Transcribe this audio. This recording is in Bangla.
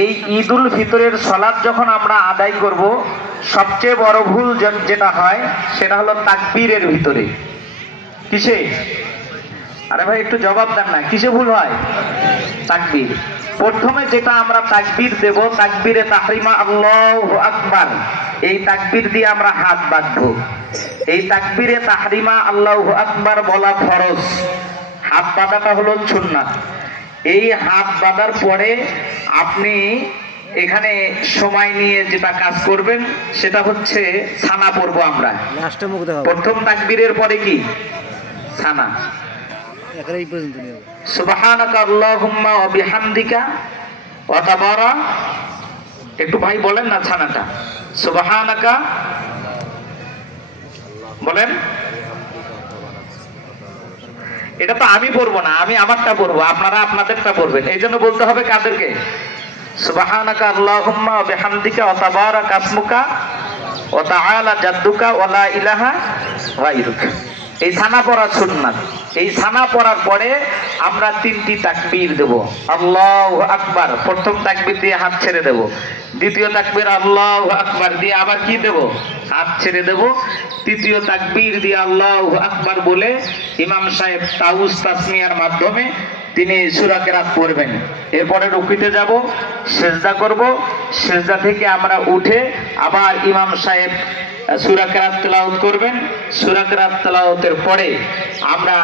এই ঈদ উল ফিতরের সালাত যখন আমরা আদায় করব, সবচেয়ে বড় ভুল যেটা হয় সেটা হলো তাকবীরের ভিতরে। কিসে? আরে ভাই একটু জবাব দেন না, কিসে ভুল হয়? তাকবীর। প্রথমে যেটা আমরা তাকবীর দেব, তাকবীরে তাহরিমা আল্লাহু আকবার, এই তাকবীর দিয়ে আমরা হাত বাঁধবো। এই তাকবীরে তাহরিমা আল্লাহু আকবার বলা ফরজ, হাত বাঁধাটা হলো সুন্নাত। এই হাত বাঁধার পরে আপনি এখানে সময় নিয়ে যেটা কাজ করবেন সেটা হচ্ছে ছানা পড়বো আমরা। প্রথম তাকবীরের পরে কি? ছানা। সুবহানাকা আল্লাহুম্মা ওয়া বিহামদিকা ওয়া তাবারাক, একটু ভাই বলেন না ছানাটা। সুবহানাকা বলেন। এটা তো আমি পড়বো না, আমি আমারটা পড়বো, আপনারা আপনাদেরটা পড়বেন। এই জন্য বলতে হবে কাদেরকে? সুবহানাকা আল্লাহুম্মা ওয়া বিহামদিকা ওয়া তাবারাক আসমুকা ওয়া তাআলা জাদ্দুকা ওয়া লা ইলাহা গায়রুকা। এই ছানা পড়া সুন্নাত। এই ছানা পড়ার পরে আমরা তিনটি তাকবীর দেব। আল্লাহু আকবার, প্রথম তাকবীর দিয়ে হাত ছেড়ে দেব। দ্বিতীয় তাকবীর আল্লাহু আকবার দিয়ে আবার কি দেব? হাত ছেড়ে দেব। তৃতীয় তাকবীর দিয়ে আল্লাহু আকবার বলে ইমাম সাহেব তাউজ তাসমিয়ার মাধ্যমে তিনি সূরা কেরাত পড়বেন। এরপরে রুকুতে যাব, সিজদা করব। সিজদা থেকে আমরা উঠে আবার ইমাম সাহেব সূরা কেরাত তেলাওয়াত করবেন। সূরা কেরাত তেলাওয়াতের পরে আমরা